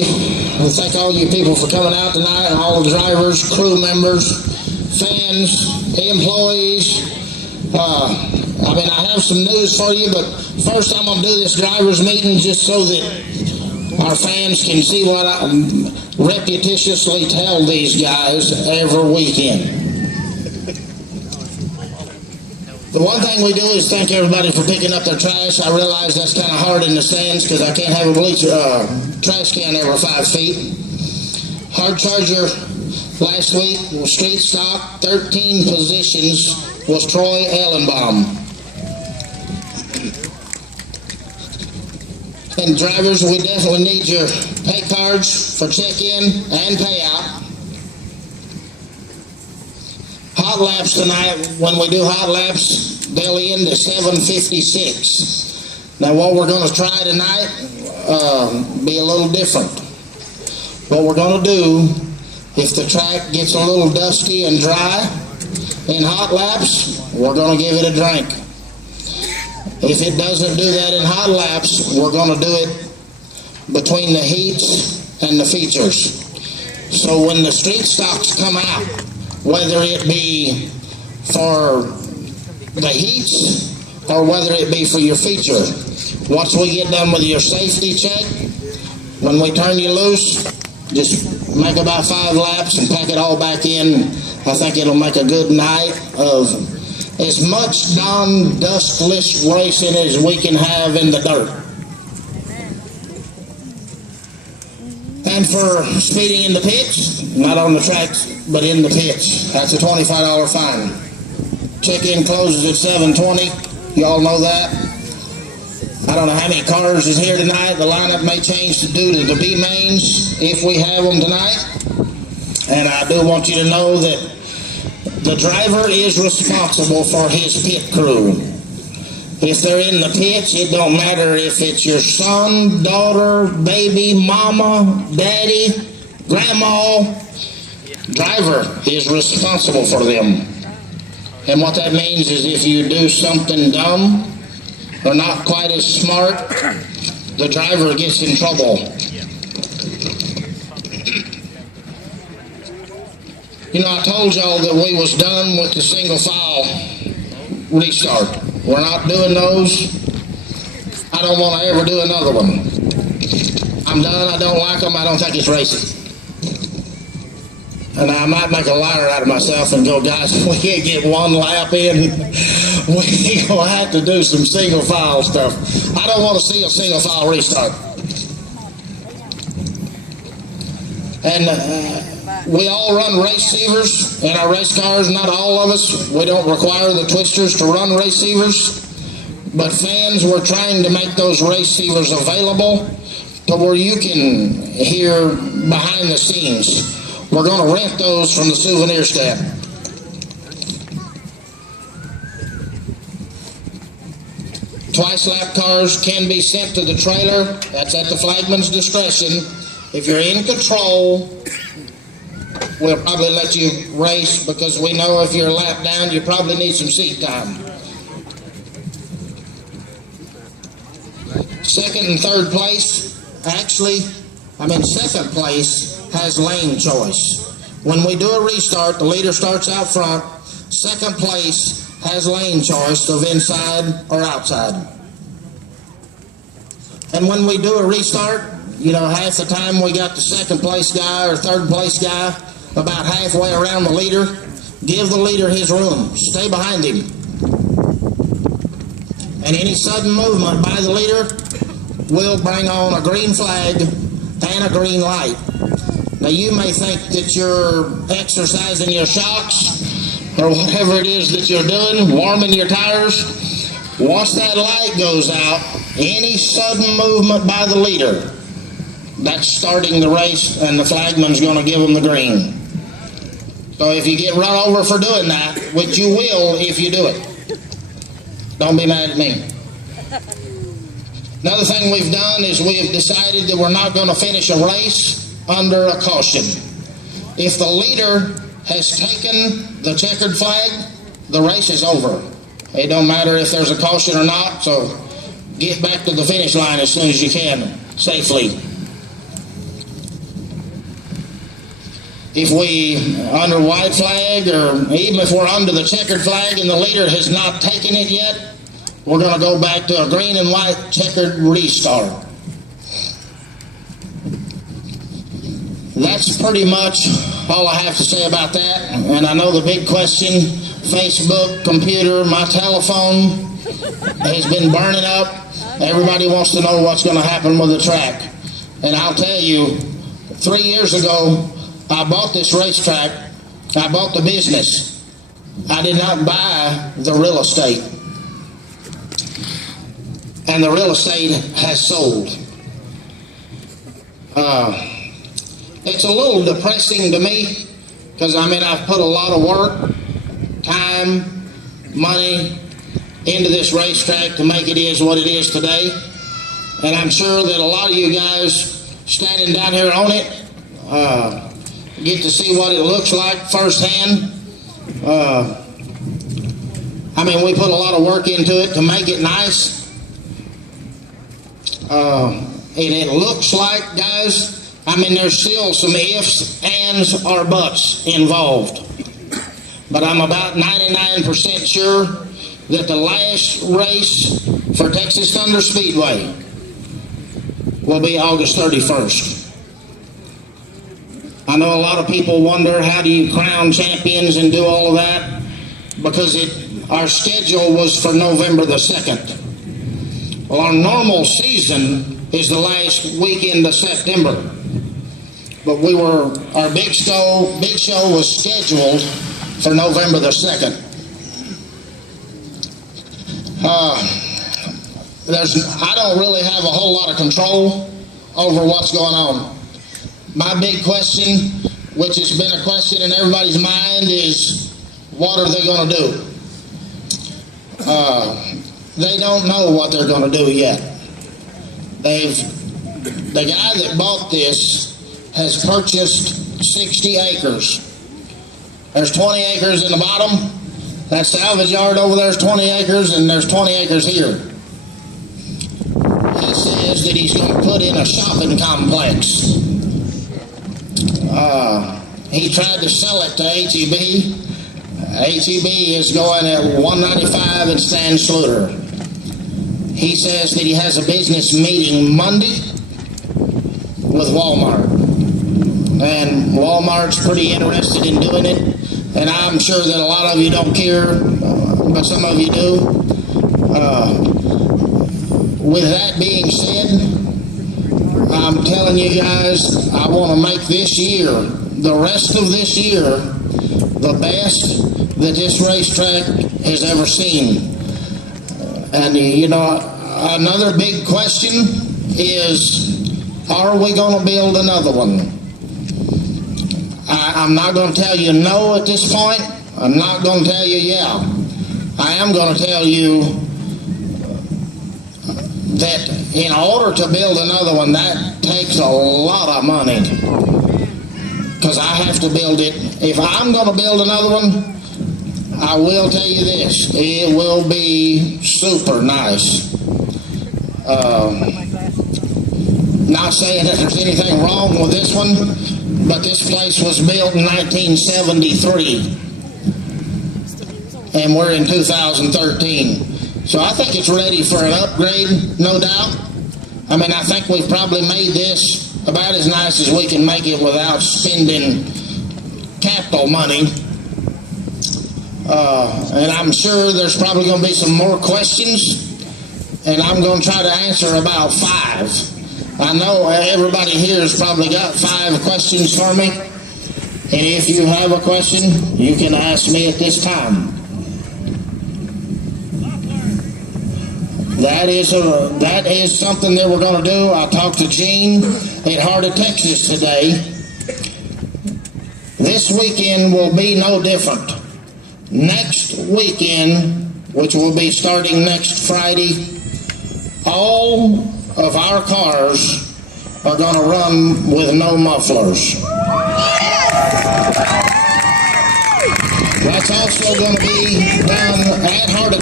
We thank all you people for coming out tonight, all the drivers, crew members, fans, employees. I have some news for you, but first I'm going to do this drivers meeting just so that our fans can see what I repetitiously tell these guys every weekend. The one thing we do is thank everybody for picking up their trash. I realize that's kind of hard in the stands because I can't have a trash can every 5 feet. Hard charger last week was street stock. 13 positions was Troy Ellenbaum. And drivers, we definitely need your pay cards for check-in and payout. Hot laps tonight, when we do hot laps, they'll end at 7:56. Now what we're going to try tonight, be a little different. What we're going to do, if the track gets a little dusty and dry in hot laps, we're going to give it a drink. If it doesn't do that in hot laps, we're going to do it between the heats and the features. So when the street stocks come out, whether it be for the heats or whether it be for your feature, once we get done with your safety check, when we turn you loose, just make about 5 laps and pack it all back in. I think it'll make a good night of as much non-dustless racing as we can have in the dirt. And for speeding in the pitch, not on the tracks, but in the pitch, that's a $25 fine. Check-in closes at 7:20. Y'all know that. I don't know how many cars is here tonight. The lineup may change due to the B mains if we have them tonight. And I do want you to know that the driver is responsible for his pit crew. If they're in the pitch, it don't matter if it's your son, daughter, baby, mama, daddy, grandma. Driver is responsible for them. And what that means is if you do something dumb or not quite as smart, the driver gets in trouble. You know, I told y'all that we was done with the single file restart. We're not doing those. I don't want to ever do another one. I'm done. I don't like them. I don't think it's racing. And I might make a liar out of myself and go, guys, we can't get 1 lap in. We're going to have to do some single file stuff. I don't want to see a single file restart. And we all run race receivers in our race cars. Not all of us. We don't require the twisters to run race receivers. But fans, we're trying to make those race receivers available to where you can hear behind the scenes. We're going to rent those from the souvenir stand. Twice lap cars can be sent to the trailer. That's at the flagman's discretion. If you're in control, we'll probably let you race because we know if you're a lap down, you probably need some seat time. Second and third place, second place has lane choice. When we do a restart, the leader starts out front. Second place has lane choice of inside or outside. And when we do a restart, you know, half the time we got the second place guy or third place guy about halfway around the leader. Give the leader his room. Stay behind him. And any sudden movement by the leader will bring on a green flag and a green light. Now you may think that you're exercising your shocks or whatever it is that you're doing, warming your tires. Once that light goes out, any sudden movement by the leader, that's starting the race, and the flagman's going to give them the green. So if you get run over for doing that, which you will if you do it, don't be mad at me. Another thing we've done is we have decided that we're not going to finish a race under a caution. If the leader has taken the checkered flag, the race is over. It don't matter if there's a caution or not, so get back to the finish line as soon as you can, safely. if we under white flag, or even if we're under the checkered flag and the leader has not taken it yet, we're going to go back to a green and white checkered restart. That's pretty much all I have to say about that. And I know the big question, Facebook, computer, my telephone has been burning up. Everybody wants to know what's going to happen with the track. And I'll tell you, 3 years ago, I bought this racetrack. I bought the business. I did not buy the real estate. And the real estate has sold. It's a little depressing to me, because I've put a lot of work, time, money into this racetrack to make it is what it is today. And I'm sure that a lot of you guys standing down here on it get to see what it looks like firsthand. We put a lot of work into it to make it nice. And it looks like, guys, there's still some ifs, ands, or buts involved. But I'm about 99% sure that the last race for Texas Thunder Speedway will be August 31st. I know a lot of people wonder, how do you crown champions and do all of that? Because our schedule was for November the 2nd. Well, our normal season is the last weekend of September. But our big show was scheduled for November the 2nd. I don't really have a whole lot of control over what's going on. My big question, which has been a question in everybody's mind, is what are they going to do? They don't know what they're going to do yet. The guy that bought this has purchased 60 acres. There's 20 acres in the bottom. That salvage yard over there is 20 acres, and there's 20 acres here. He says that he's going to put in a shopping complex. He tried to sell it to HEB. HEB is going at $195 and Stan Sluter. He says that he has a business meeting Monday with Walmart. And Walmart's pretty interested in doing it. And I'm sure that a lot of you don't care, but some of you do. With that being said, I'm telling you guys, I want to make this year, the rest of this year, the best that this racetrack has ever seen. And another big question is, are we going to build another one? I'm not going to tell you no at this point. I'm not going to tell you yeah. I am going to tell you that in order to build another one, that takes a lot of money. Because I have to build it. If I'm going to build another one, I will tell you this. It will be super nice. Not saying that there's anything wrong with this one, but this place was built in 1973, and we're in 2013. So I think it's ready for an upgrade, no doubt. I think we've probably made this about as nice as we can make it without spending capital money. And I'm sure there's probably going to be some more questions, and I'm going to try to answer about 5. I know everybody here has probably got 5 questions for me. And if you have a question, you can ask me at this time. That is something that we're going to do. I talked to Gene at Heart of Texas today. This weekend will be no different. Next weekend, which will be starting next Friday, all of our cars are going to run with no mufflers. That's also going to be done at Heart of